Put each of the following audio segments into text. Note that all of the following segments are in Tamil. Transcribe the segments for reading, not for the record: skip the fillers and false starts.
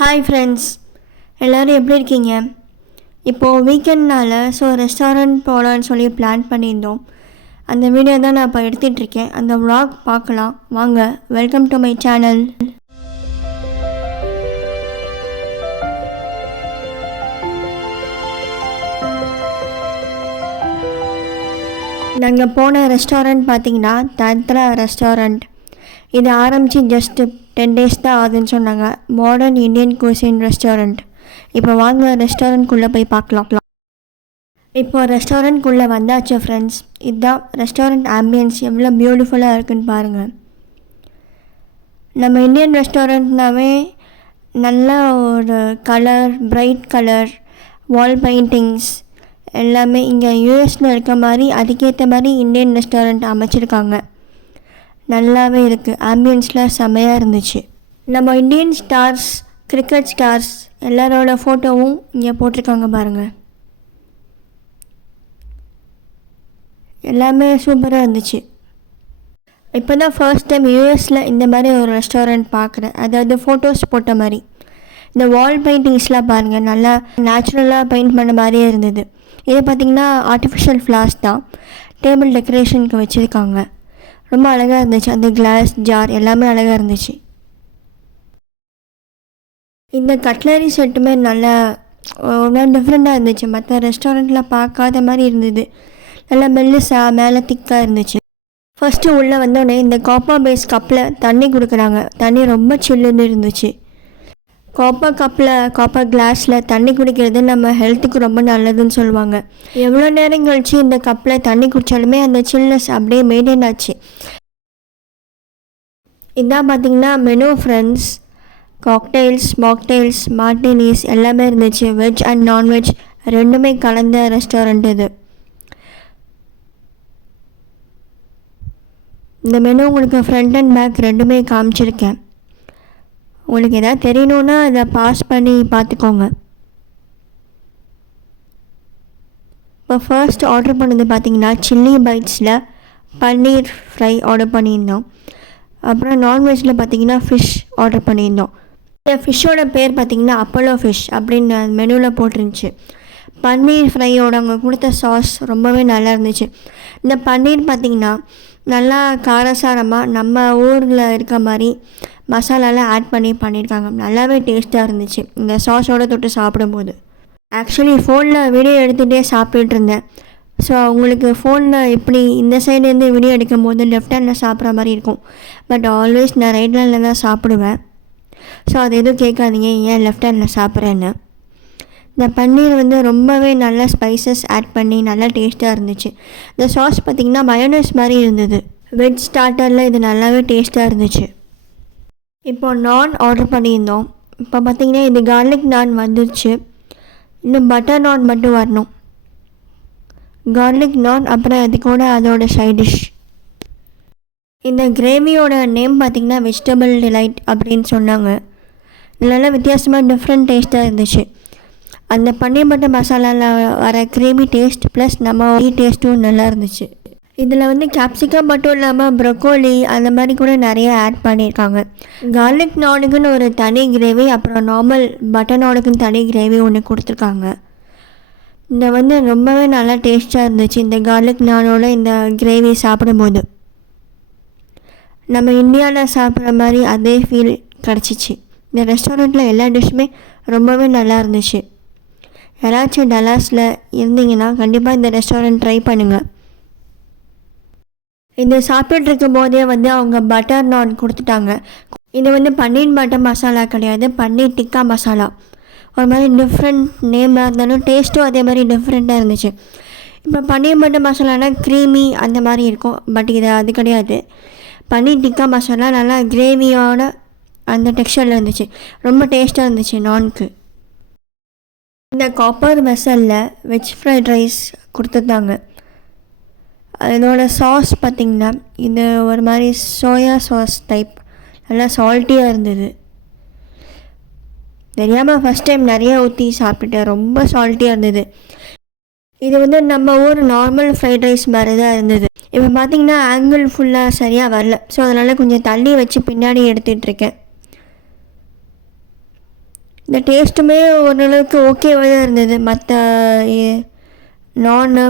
ஹாய் ஃப்ரெண்ட்ஸ், எல்லோரும் எப்படி இருக்கீங்க? இப்போது வீக்கெண்ட்னால் ரெஸ்டாரண்ட் போகலான்னு சொல்லி பிளான் பண்ணியிருந்தோம். அந்த வீடியோ தான் நான் இப்போ எடுத்துகிட்ருக்கேன். அந்த vlog பார்க்கலாம் வாங்க. Welcome to my channel. நாங்கள் போன ரெஸ்டாரண்ட் பார்த்திங்கன்னா தத்ரா ரெஸ்டாரண்ட். இது ஆரம்பித்து ஜஸ்ட்டு 10 days தான் ஆகுதுன்னு சொன்னாங்க. Modern Indian cuisine restaurant. இப்போ வாங்க ரெஸ்டாரண்ட்குள்ளே போய் பார்க்கலாம். இப்போ ரெஸ்டாரண்ட்குள்ளே வந்தாச்சு ஃப்ரெண்ட்ஸ். இதுதான் ரெஸ்டாரண்ட் ஆம்பியன்ஸ், எவ்வளோ பியூட்டிஃபுல்லாக இருக்குன்னு பாருங்கள். நம்ம இந்தியன் ரெஸ்டாரண்ட்னாவே நல்ல ஒரு கலர், பிரைட் கலர், வால் பெயிண்டிங்ஸ் எல்லாமே இங்கே யூஎஸில் இருக்க மாதிரி அதுக்கேற்ற மாதிரி இந்தியன் ரெஸ்டாரண்ட் அமைச்சிருக்காங்க. நல்லாவே இருக்குது. ஆம்பியன்ஸ்லாம் செம்மையாக இருந்துச்சு. நம்ம இந்தியன் ஸ்டார்ஸ், கிரிக்கெட் ஸ்டார்ஸ் எல்லாரோட ஃபோட்டோவும் இங்கே போட்டிருக்காங்க பாருங்கள். எல்லாமே சூப்பராக இருந்துச்சு. இப்போ தான் ஃபர்ஸ்ட் டைம் யூஎஸில் இந்த மாதிரி ஒரு ரெஸ்டாரண்ட் பார்க்குறேன். அதாவது ஃபோட்டோஸ் போட்ட மாதிரி. இந்த வால் பெயிண்டிங்ஸ்லாம் பாருங்கள், நல்லா நேச்சுரலாக பெயிண்ட் பண்ண மாதிரியே இருந்தது. இது பார்த்திங்கன்னா ஆர்டிஃபிஷியல் ஃப்ளார்ஸ் தான் டேபிள் டெக்கரேஷனுக்கு வச்சுருக்காங்க. ரொம்ப அழகாக இருந்துச்சு. அந்த கிளாஸ் ஜார் எல்லாமே அழகாக இருந்துச்சு. இந்த கட்லரி செட்டுமே நல்லா டிஃப்ரெண்ட்டாக இருந்துச்சு. மற்ற ரெஸ்டாரண்ட்டில் பார்க்காத மாதிரி இருந்தது. நல்லா மெல்லிசாக மேலே திக்காக இருந்துச்சு. ஃபஸ்ட்டு உள்ளே வந்தோடனே இந்த காப்பர் பேஸ் கப்பில் தண்ணி கொடுக்குறாங்க. தண்ணி ரொம்ப சில்லுன்னு இருந்துச்சு. காப்பர் கப்பில், காப்பர் கிளாஸில் தண்ணி குடிக்கிறது நம்ம ஹெல்த்துக்கு ரொம்ப நல்லதுன்னு சொல்லுவாங்க. எவ்வளோ நேரம் கழிச்சு இந்த கப்பில் தண்ணி குடித்தாலுமே அந்த சில்னஸ் அப்படியே மெயின்டைன் ஆச்சு. இதான் பார்த்திங்கன்னா menu friends. Cocktails, mocktails, Martinis எல்லாமே இருந்துச்சு. வெஜ் அண்ட் நான்வெஜ் ரெண்டுமே கலந்த ரெஸ்டாரண்ட் இது. இந்த மெனு உங்களுக்கு ஃப்ரண்ட் அண்ட் பேக் ரெண்டுமே காமிச்சிருக்கேன். உங்களுக்கு எதாவது தெரியணுன்னா அதை பாஸ் பண்ணி பார்த்துக்கோங்க. இப்போ ஃபர்ஸ்ட் ஆர்டர் பண்ணது பார்த்திங்கன்னா சில்லி பைட்ஸில் பன்னீர் ஃப்ரை ஆர்டர் பண்ணியிருந்தோம். அப்புறம் நான்வெஜ்ஜில் பார்த்திங்கன்னா ஃபிஷ் ஆர்டர் பண்ணியிருந்தோம். இந்த ஃபிஷ்ஷோட பேர் பார்த்திங்கன்னா அப்போலோ ஃபிஷ் அப்படின்னு மெனுவில் போட்டிருந்துச்சு. பன்னீர் ஃப்ரையோட அவங்க கொடுத்த சாஸ் ரொம்பவே நல்லா இருந்துச்சு. இந்த பன்னீர் பார்த்திங்கன்னா நல்லா காரசாரமாக நம்ம ஊரில் இருக்க மாதிரி மசாலாலாம் ஆட் பண்ணி பண்ணியிருக்காங்க. நல்லாவே டேஸ்ட்டாக இருந்துச்சு இந்த சாஸோடு தொட்டு சாப்பிடும்போது. ஆக்சுவலி ஃபோனில் வீடியோ எடுத்துகிட்டே சாப்பிட்டுட்டு இருந்தேன். ஸோ உங்களுக்கு ஃபோனில் இப்படி இந்த சைட்லேருந்து வீடியோ எடுக்கும் போது லெஃப்ட் ஹேண்டில் சாப்பிட்ற மாதிரி இருக்கும். பட் ஆல்வேஸ் நான் ரைட் ஹேண்டில் தான் சாப்பிடுவேன். ஸோ அது எதுவும் கேட்காதீங்க ஏன் லெஃப்ட் ஹேண்டில் சாப்பிட்றேன்னு. இந்த பன்னீர் ரொம்பவே நல்லா ஸ்பைசஸ் ஆட் பண்ணி நல்லா டேஸ்ட்டாக இருந்துச்சு. இந்த சாஸ் பார்த்திங்கன்னா மயோனைஸ் மாதிரி இருந்தது. வெஜ் ஸ்டார்டரில் இது நல்லாவே டேஸ்ட்டாக இருந்துச்சு. இப்போது நான் ஆர்டர் பண்ணியிருந்தோம். இப்போ பார்த்திங்கன்னா இது கார்லிக் நான் வந்துருச்சு. இன்னும் பட்டர் நான் மட்டும் வரணும். கார்லிக் நான், அப்புறம் அது கூட அதோட சைட் டிஷ். இந்த கிரேவியோட நேம் பார்த்திங்கன்னா வெஜிடபிள் டிலைட் அப்படின்னு சொன்னாங்க. நல்லா வித்தியாசமாக டிஃப்ரெண்ட் டேஸ்ட்டாக இருந்துச்சு. அந்த பன்னீர் பட்டர் மசாலாவில் வர கிரேவி டேஸ்ட் ப்ளஸ் நம்ம டேஸ்ட்டும் நல்லா இருந்துச்சு. இதில் கேப்சிகம் மட்டும் இல்லாமல் ப்ரொக்கோலி அந்த மாதிரி கூட நிறைய ஆட் பண்ணியிருக்காங்க. கார்லிக் நானுக்குன்னு ஒரு தனி கிரேவி, அப்புறம் நார்மல் பட்டர் நானுக்குன்னு தனி கிரேவி ஒன்று கொடுத்துருக்காங்க. இந்த ரொம்பவே நல்லா டேஸ்ட்டாக இருந்துச்சு. இந்த கார்லிக் நானோட இந்த கிரேவி சாப்பிடும்போது நம்ம இந்தியாவில் சாப்பிட்ற மாதிரி அதே ஃபீல் கிடச்சிச்சு. இந்த ரெஸ்டாரண்ட்டில் எல்லா டிஷ்ஷுமே ரொம்பவே நல்லா இருந்துச்சு. யாராச்சும் டல்லாஸில் இருந்தீங்கன்னா கண்டிப்பாக இந்த ரெஸ்டாரண்ட் ட்ரை பண்ணுங்கள். இது சாப்பிட்டு இருக்கும் போதே அவங்க பட்டர் நான் கொடுத்துட்டாங்க. இது பன்னீர் பட்டர் மசாலா கிடையாது, பன்னீர் டிக்கா மசாலா. ஒரு மாதிரி டிஃப்ரெண்ட் நேமாக இருந்தாலும் டேஸ்ட்டும் அதே மாதிரி டிஃப்ரெண்ட்டாக இருந்துச்சு. இப்போ பன்னீர் பட்டர் மசாலானா க்ரீமி அந்த மாதிரி இருக்கும். பட் இது அது கிடையாது. பன்னீர் டிக்கா மசாலா நல்லா கிரேவியோட அந்த டெக்ஸ்சரில் இருந்துச்சு. ரொம்ப டேஸ்ட்டாக இருந்துச்சு நான்க்கு. இந்த காப்பர் வெசலில் வெஜ் ஃப்ரைட் ரைஸ் கொடுத்துருந்தாங்க. அதோட சாஸ் பார்த்திங்கன்னா இது ஒரு மாதிரி சோயா சாஸ் டைப், நல்லா சால்ட்டியாக இருந்தது. தெரியாமல் ஃபஸ்ட் டைம் நிறைய ஊற்றி சாப்பிட்டுட்டேன். ரொம்ப சால்ட்டியாக இருந்தது. இது நம்ம ஊர் நார்மல் ஃப்ரைட் ரைஸ் மாதிரி தான் இருந்தது. இப்போ பார்த்திங்கன்னா ஆங்கிள் ஃபுல்லாக சரியாக வரல. ஸோ அதனால் கொஞ்சம் தள்ளி வச்சு பின்னாடி எடுத்துகிட்ருக்கேன். இந்த டேஸ்ட்டுமே ஓரளவுக்கு ஓகேவாக தான் இருந்தது. மற்ற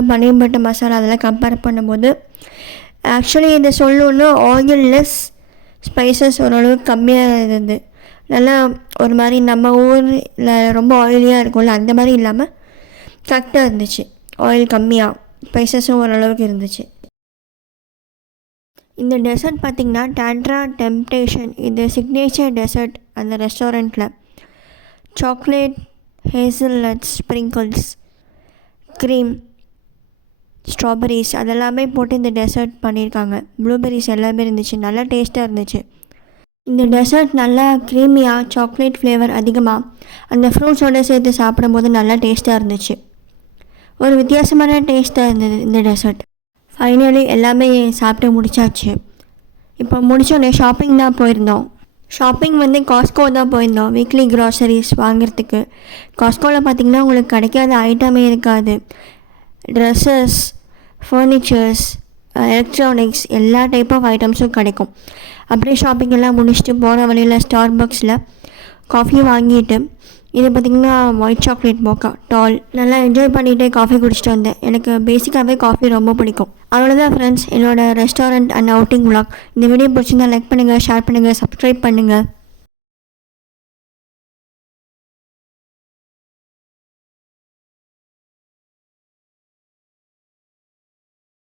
பன்னீர் பட்டர் மசாலா அதெல்லாம் கம்பேர் பண்ணும்போது ஆக்சுவலி இதை சொல்லணுன்னா ஆயில்லெஸ் ஸ்பைசஸ் ஓரளவுக்கு கம்மியாக இருந்தது. நல்லா ஒரு மாதிரி நம்ம ஊரில் ரொம்ப ஆயிலியாக இருக்கும்ல அந்த மாதிரி இல்லாமல் கரெக்டாக இருந்துச்சு. ஆயில் கம்மியாக, ஸ்பைசஸும் ஓரளவுக்கு இருந்துச்சு. இந்த டெசர்ட் பார்த்திங்கன்னா டாண்ட்ரா டெம்ப்டேஷன், இது சிக்னேச்சர் டெசர்ட் அந்த ரெஸ்டாரண்ட்டில். Chocolate, hazelnut sprinkles, cream, strawberries அதெல்லாமே போட்டு இந்த டெசர்ட் பண்ணியிருக்காங்க. ப்ளூபெரிஸ் எல்லாமே இருந்துச்சு. நல்லா டேஸ்ட்டாக இருந்துச்சு. இந்த டெசர்ட் நல்லா க்ரீமியாக, சாக்லேட் ஃப்ளேவர் அதிகமாக அந்த ஃப்ரூட்ஸோடு சேர்த்து சாப்பிடும்போது நல்லா டேஸ்ட்டாக இருந்துச்சு. ஒரு வித்தியாசமான டேஸ்ட்டாக இருந்தது இந்த டெசர்ட். ஃபைனலி எல்லாமே சாப்பிட்டு முடித்தாச்சு. இப்போ முடித்தோடனே ஷாப்பிங் தான் போயிருந்தோம். ஷாப்பிங் காஸ்கோ தான் போயிருந்தோம் வீக்லி க்ராசரிஸ் வாங்கிறதுக்கு. காஸ்கோவில் பார்த்திங்கன்னா உங்களுக்கு கிடைக்காத ஐட்டமே இருக்காது. ட்ரெஸ்ஸஸ், ஃபர்னிச்சர்ஸ், எலக்ட்ரானிக்ஸ் எல்லா டைப் ஆஃப் ஐட்டம்ஸும் கிடைக்கும். அப்படியே ஷாப்பிங் எல்லாம் முடிச்சுட்டு போகிற வழியில் ஸ்டார்பக்ஸில் காஃபி வாங்கிட்டு, இது பார்த்திங்கன்னா ஒயிட் சாக்லேட் மோக்கா டால் நல்லா என்ஜாய் பண்ணிகிட்டே காஃபி குடிச்சிட்டு வந்தேன். எனக்கு பேசிக்காகவே காஃபி ரொம்ப பிடிக்கும். அவ்வளோதான் ஃப்ரெண்ட்ஸ், என்னோடய ரெஸ்டாரண்ட் அண்ட் அவுட்டிங் vlog. இந்த வீடியோ பிடிச்சிருந்தா லைக் பண்ணுங்கள், ஷேர் பண்ணுங்கள், சப்ஸ்கிரைப் பண்ணுங்கள்.